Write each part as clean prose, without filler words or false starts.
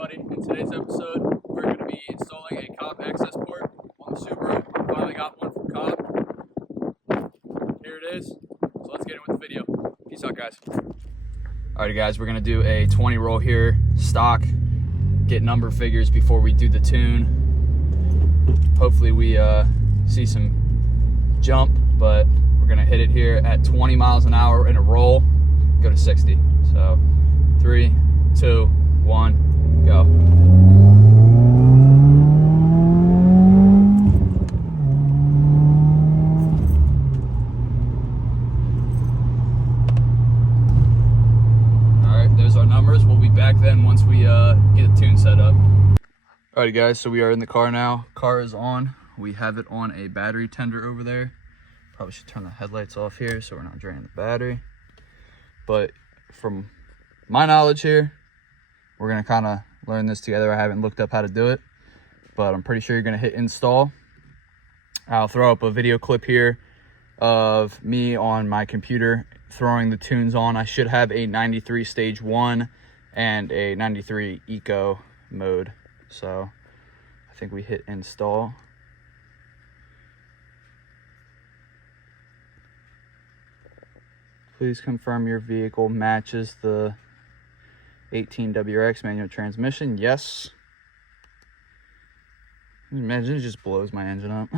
everybody. In today's episode, we're going to be installing a COBB accessport on the Subaru. Finally got one from COBB. Here it is. So let's get in with the video. Peace out, guys. Alrighty, guys, we're going to do a 20 roll here, stock, get number figures before we do the tune. Hopefully we see some jump, but we're going to hit it here at 20 miles an hour in a roll, go to 60. So 3, 2, 1, go. All right, there's our numbers. We'll be back then once we get the tune set up. Alrighty, guys, so we are in the car now. Car is on. We have it on a battery tender over there. Probably should turn the headlights off here so we're not draining the battery. But from my knowledge here, we're gonna kind of learn this together. I haven't looked up how to do it, but I'm pretty sure you're gonna hit install. I'll throw up a video clip here of me on my computer throwing the tunes on. I should have a 93 stage 1 and a 93 eco mode. So I think we hit install. Please confirm your vehicle matches the 18 Wrx manual transmission. Yes. Imagine it just blows my engine up.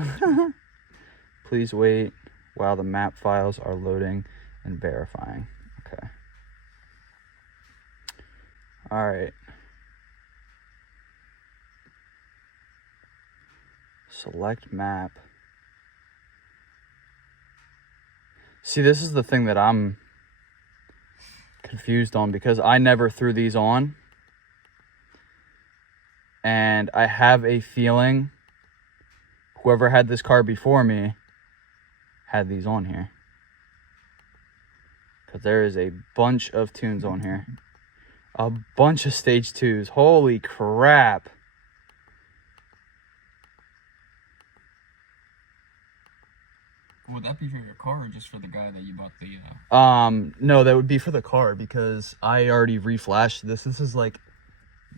Please wait while the map files are loading and verifying. Okay. All right. Select map. See, this is the thing that I'm confused on because I never threw these on. And I have a feeling whoever had this car before me had these on here. Because there is a bunch of tunes on here. A bunch of stage 2s. Holy crap. Would that be for your car or just for the guy that you bought the No, that would be for the car because I already reflashed this. This is like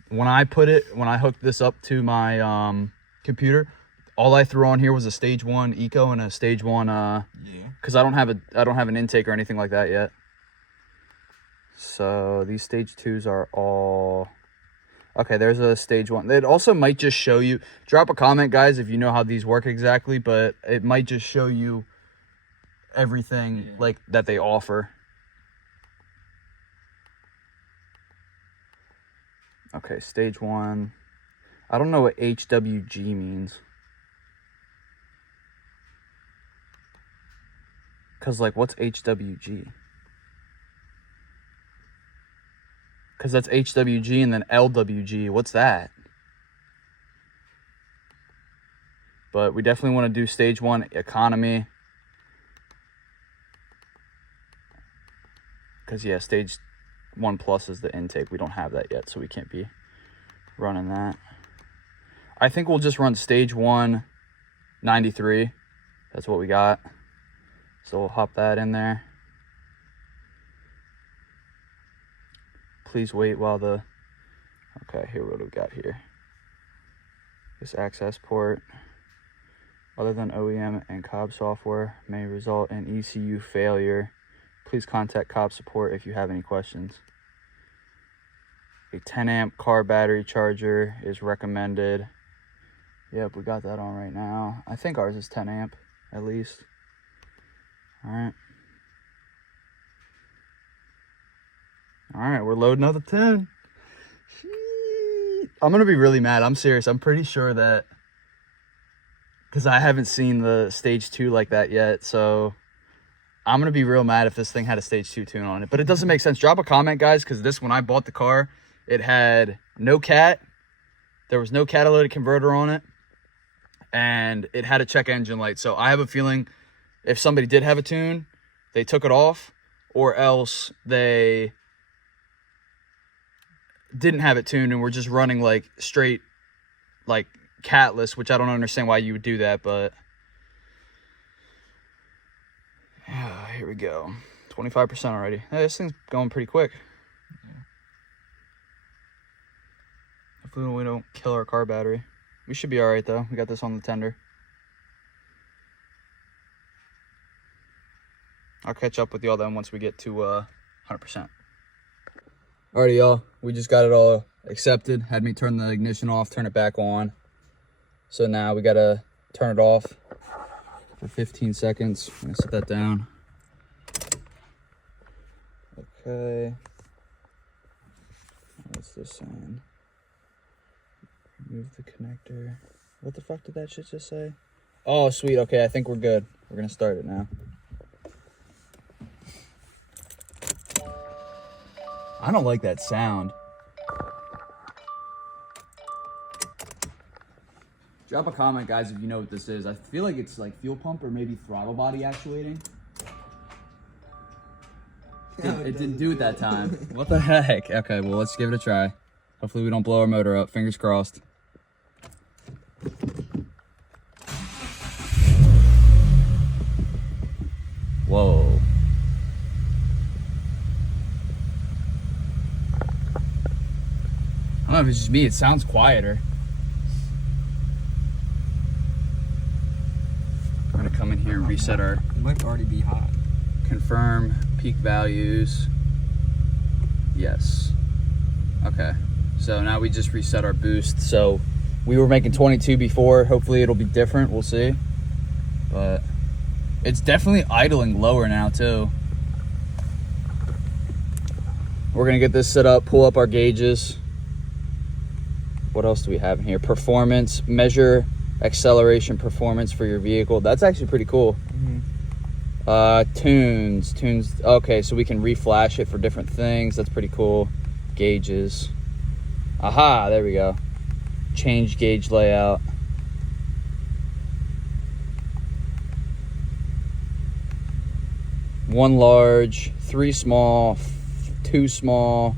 when I hooked this up to my computer, all I threw on here was a stage 1 eco and a stage 1 because I don't have an intake or anything like that yet. So these stage 2s are all okay. There's a stage 1. It also might just show you, drop a comment, guys, if you know how these work exactly, but it might just show you everything like that they offer. Okay, stage 1. I don't know what HWG means. Cause like, what's HWG? Cause that's HWG and then LWG. What's that? But we definitely want to do stage 1 economy. Because, yeah, stage 1 plus is the intake. We don't have that yet, so we can't be running that. I think we'll just run stage 1 93. That's what we got. So we'll hop that in there. Please wait while the... Okay, here, what do we got here? This access port, other than OEM and COBB software, may result in ECU failure. Please contact COBB support if you have any questions. A 10 amp car battery charger is recommended. Yep, we got that on right now. I think ours is 10 amp at least. All right. All right, we're loading up the tune. I'm going to be really mad. I'm serious. I'm pretty sure that, because I haven't seen the stage 2 like that yet, so I'm going to be real mad if this thing had a stage 2 tune on it. But it doesn't make sense. Drop a comment, guys, because this, when I bought the car, it had no cat. There was no catalytic converter on it. And it had a check engine light. So I have a feeling if somebody did have a tune, they took it off, or else they didn't have it tuned and we're just running like straight, like catless, which I don't understand why you would do that, but yeah, here we go. 25% already. Hey, this thing's going pretty quick. Hopefully we don't kill our car battery. We should be all right though. We got this on the tender. I'll catch up with y'all then once we get to 100%. Alrighty, y'all. We just got it all accepted. Had me turn the ignition off, turn it back on. So now we gotta turn it off for 15 seconds. I'm gonna set that down. Okay. What's this saying? Remove the connector. What the fuck did that shit just say? Oh, sweet. Okay, I think we're good. We're gonna start it now. I don't like that sound. Drop a comment, guys, if you know what this is. I feel like it's like fuel pump or maybe throttle body actuating. It didn't do it that time. What the heck? Okay, well, let's give it a try. Hopefully we don't blow our motor up. Fingers crossed. Whoa. I don't know if it's just me. It sounds quieter. I'm going to come in here and reset our... It might already be hot. Confirm peak values. Yes. Okay. So now we just reset our boost. So we were making 22 before. Hopefully it'll be different. We'll see. But it's definitely idling lower now too. We're going to get this set up, pull up our gauges. What else do we have in here? Performance. Measure acceleration performance for your vehicle. That's actually pretty cool. Tunes. Okay, so we can reflash it for different things. That's pretty cool. Gauges. Aha, there we go. Change gauge layout. One large, three small, two small.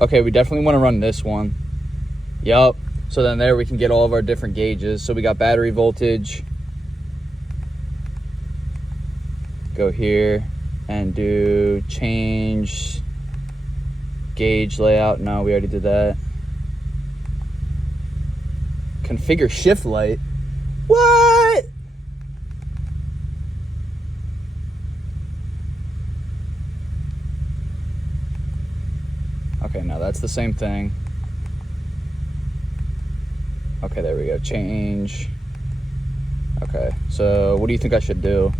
Okay, we definitely want to run this one. Yup. So then there we can get all of our different gauges. So we got battery voltage. Go here and do change gauge layout. No, we already did that. Configure shift light. What? Okay, no, that's the same thing. Okay, there we go. Change. Okay, so what do you think I should do?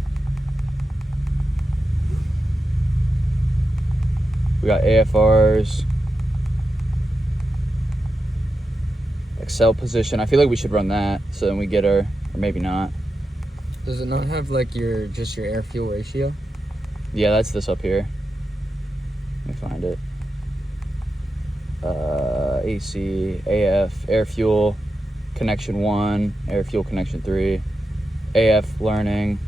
We got AFRs. Excel position. I feel like we should run that so then we get our, or maybe not. Does it not have like your air fuel ratio? Yeah, that's this up here. Let me find it. AC, AF, air fuel, connection 1, air fuel connection 3, AF learning.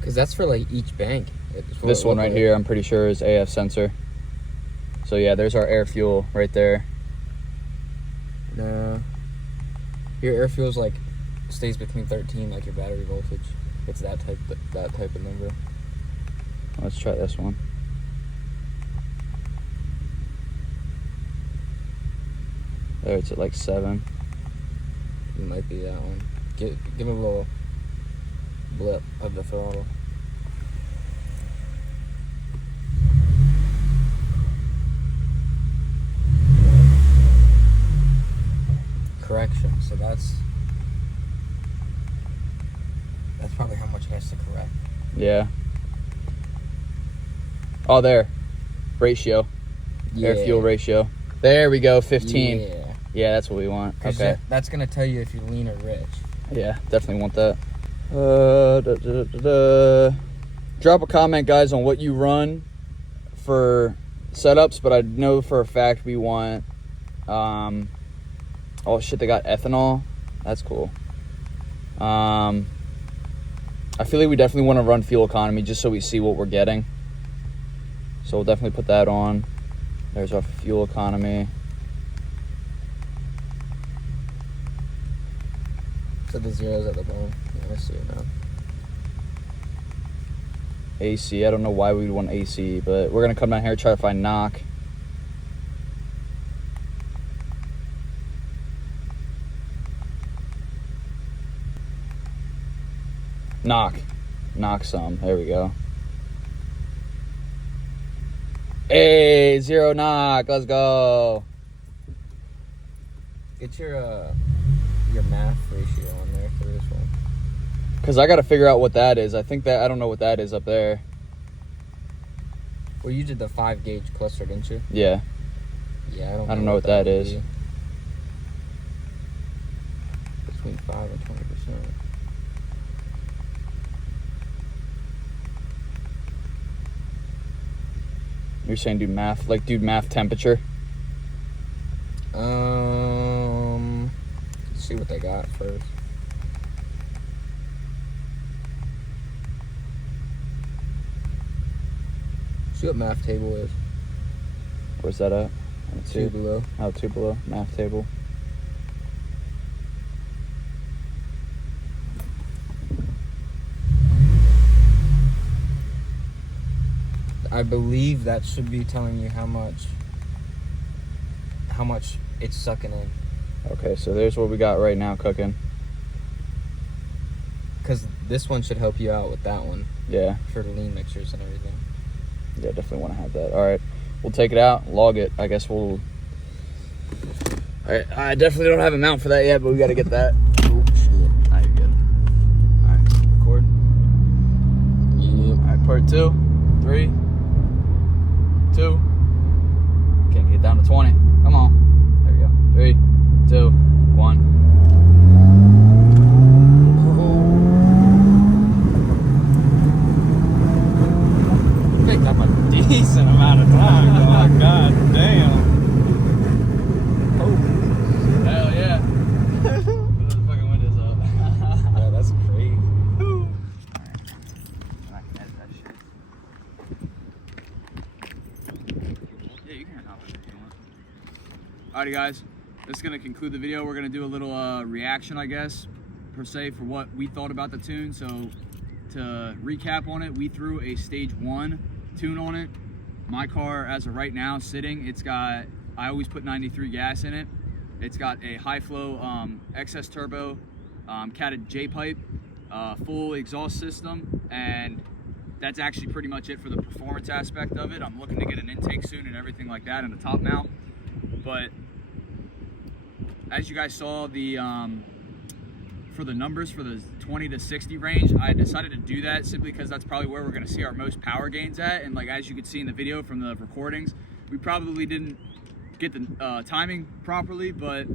Because that's for like each bank. This one right here, I'm pretty sure is AF sensor. So yeah, there's our air fuel right there. No. Your air fuel's like stays between 13, like your battery voltage. It's that type of number. Let's try this one. There, it's at like 7. It might be that one. Give it a little blip of the throttle. Correction. So that's probably how much it has to correct. Yeah. Oh, there. Ratio. Yeah. Air fuel ratio. There we go, 15. Yeah. Yeah, that's what we want. Okay. That's going to tell you if you're lean or rich. Yeah, definitely want that. Drop a comment, guys, on what you run for setups, but I know for a fact we want, oh shit, they got ethanol. That's cool. I feel like we definitely want to run fuel economy just so we see what we're getting. So we'll definitely put that on. There's our fuel economy. So the zero's at the bottom. Yeah, I see it now. AC, I don't know why we would want AC, but we're gonna come down here and try to find knock. Knock some. There we go. Hey, 0 knock. Let's go. Get your math ratio on there for this one. Cause I gotta figure out what that is. I don't know what that is up there. Well, you did the 5 gauge cluster, didn't you? Yeah. Yeah, I don't know what that is. Between 5 and 20%. You're saying do math, like do math temperature? Let's see what they got first. See what math table is. Where's that at? 2 below. Oh, 2 below. Math table. I believe that should be telling you how much it's sucking in. Okay, so there's what we got right now cooking. Because this one should help you out with that one. Yeah. For the lean mixers and everything. Yeah, definitely want to have that. All right, we'll take it out, log it. I guess we'll... All right, I definitely don't have a mount for that yet, but we got to get that. Oh, shit. Now you're good. All right, record. Yeah. All right, part 2, 3, 2. Can't get down to 20. Come on. There we go. 3, 2, 1. Picked up a decent amount of time, dog. God damn. Oh. Hell yeah. Put the fucking windows up. Yeah, that's crazy. I can edit that shit. Yeah, you can hop in if you want. Alrighty guys, this is gonna conclude the video. We're gonna do a little reaction, I guess, per se, for what we thought about the tune. So to recap on it, we threw a stage 1 tune on it. My car, as of right now, sitting, it's got, I always put 93 gas in it. It's got a high flow XS turbo, catted J pipe, full exhaust system, and that's actually pretty much it for the performance aspect of it. I'm looking to get an intake soon and everything like that, and a top mount. But as you guys saw, the for the numbers for the 20 to 60 range, I decided to do that simply because that's probably where we're going to see our most power gains at. And like as you could see in the video from the recordings, we probably didn't get the timing properly, but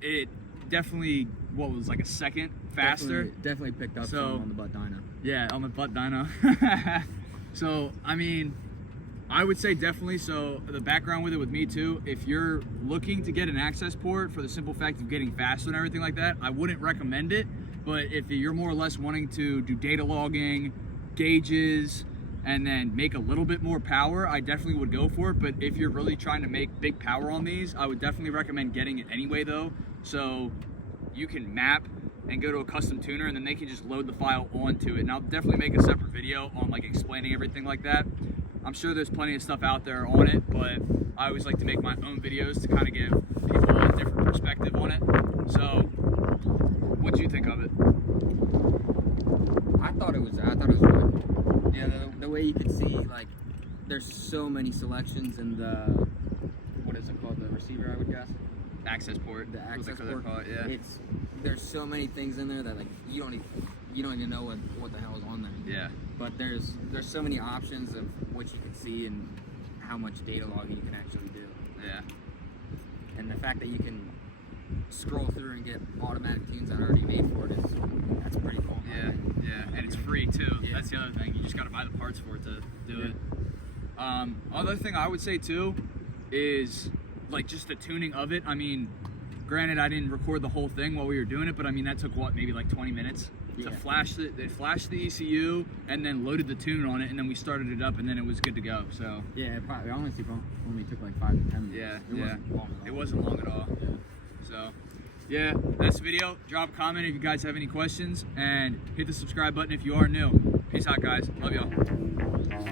it definitely, what was like a second faster. Definitely picked up So, some on the butt dyno. Yeah, on the butt dyno. So, I mean, I would say definitely. So the background with it with me too, if you're looking to get an access port for the simple fact of getting faster and everything like that, I wouldn't recommend it. But if you're more or less wanting to do data logging, gauges, and then make a little bit more power, I definitely would go for it. But if you're really trying to make big power on these, I would definitely recommend getting it anyway though. So you can map and go to a custom tuner, and then they can just load the file onto it. And I'll definitely make a separate video on like explaining everything like that. I'm sure there's plenty of stuff out there on it, but I always like to make my own videos to kind of give people a different perspective on it. So, what do you think of it? I thought it was really cool. Yeah, the way you could see, like, there's so many selections in the, what is it called, the receiver, I would guess? Access port. The access port. Yeah. There's so many things in there that like you don't even know what the hell is on there. Yeah. But there's so many options of what you can see and how much data logging you can actually do. Yeah. And the fact that you can scroll through and get automatic tunes that are already made for it that's pretty cool. Yeah, yeah, and it's free too. Yeah. That's the other thing. You just got to buy the parts for it to do it. Other thing I would say too is like just the tuning of it. I mean, granted, I didn't record the whole thing while we were doing it, but I mean that took what, maybe like 20 minutes to flash the. They flashed the ECU and then loaded the tune on it, and then we started it up, and then it was good to go. So yeah, it probably only took like 5 to 10 minutes. Yeah, It wasn't long at all. It wasn't long at all. Yeah. So, Yeah, that's the video. Drop a comment if you guys have any questions, and hit the subscribe button if you are new. Peace out, guys. Love y'all.